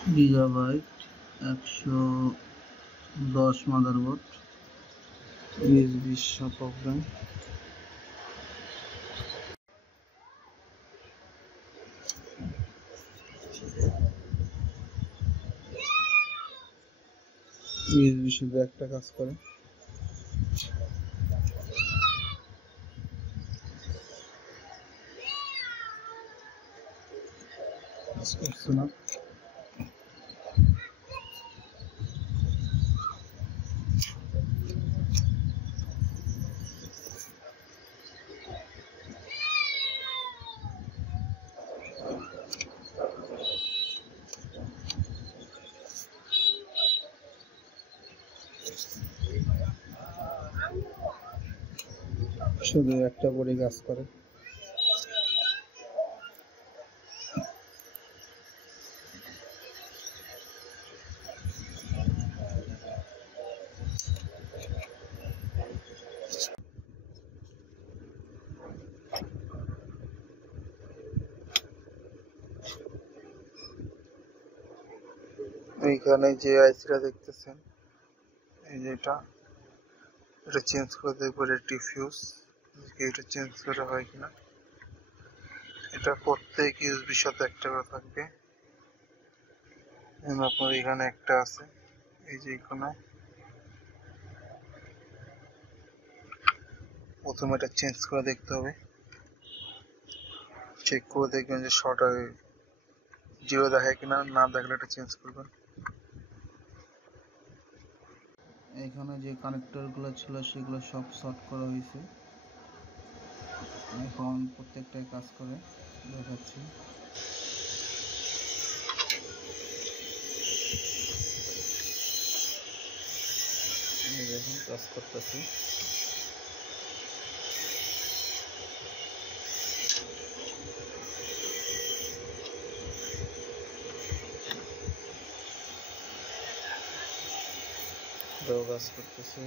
gigabyte 110 motherboard USB program USB শুধু একটা কাজ করে না শুধু একটা বোর্ডে কাজ করে এইখানে যে আইসিটা দেখতেছেন এই যে এটা চেঞ্জ করে দেখবো রেক্টিভ ফিউজ এটা চেঞ্জ করা হয় কিনা এটা প্রত্যেক ইউএসবির সাথে একটা করে থাকবে আপনার এখানে একটা আছে এই যে এখানে প্রথমে এটা চেঞ্জ করে দেখতে হবে চেক করে দেখবেন যে শর্ট জিরো দেখায় কিনা না দেখলে এটা চেঞ্জ করবেন এখানে যে কানেক্টরগুলো ছিল সেগুলো সব শর্ট করা হয়েছে এখন প্রত্যেকটাই কাজ করে দেখাচ্ছি দেখুন কাজ করতেছি এটাও কাজ করতেছে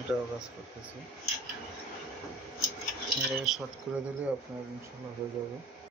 এটাও কাজ করতেছে শর্ট করে দিলে আপনার ইনশাল্লাহ হয়ে যাবে